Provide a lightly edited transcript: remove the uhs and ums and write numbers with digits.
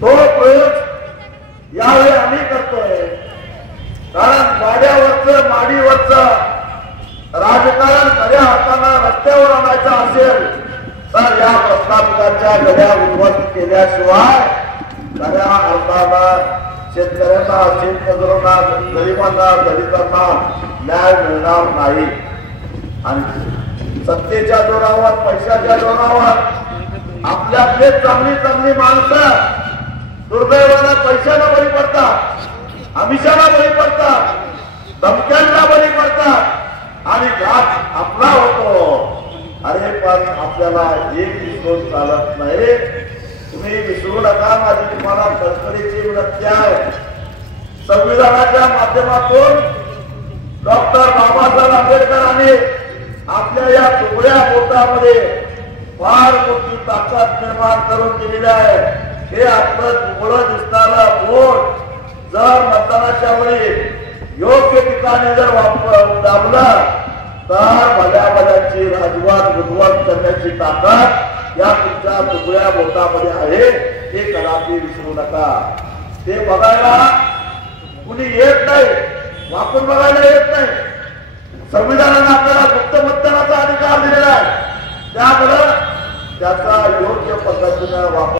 तो प्रयोग यावेळी आम्ही करतोय। कारण वाड्यावरचं माडीवरचं राजकारण खऱ्या हातानं रस्त्यावर आणायचं असेल तर या प्रस्थापितांच्या गड्या उद्ध्वस्त केल्याशिवाय खऱ्या अर्थानं शेतकऱ्यांना, शेतमजुरांना, गरिबांना, दलितांना न्याय मिळणार नाही। आणि सत्तेच्या जोरावर, पैशाच्या जोरावर आपल्यातले चांगली चांगली माणसं दुर्दैवानं पैशाला बळी पडतात, आमिषाला बळी पडतात, धमक्यांना बळी पडतात आणि घात आपला होतो। अरे पण आपल्याला एक विसरून चालत नाही। तुम्ही विसरू नका, माझी तुम्हाला कळकळीची विनंती आहे। संविधानाच्या माध्यमातून डॉक्टर बाबासाहेब आंबेडकरांनी आपल्या या तुकड्या बोटामध्ये फार मोठी ताकद निर्माण करून दिलेली आहे। हे आपलं तुकडं दिसणारं बोट जर मतदानाच्या वेळी योग्य ठिकाणी जर दाबलं तर भल्याभल्यांची राजवाद बुधवाद करण्याची ताकद या तुमच्या तुकड्या बोटामध्ये आहे। हे कदापि विसरू नका। ते बघायला कुणी येत नाही, वापरून बघायला येत नाही। संविधानाने आपल्याला गुप्त मतदानाचा अधिकार दिलेला आहे, त्यामुळे त्याचा योग्य पद्धतीने वापर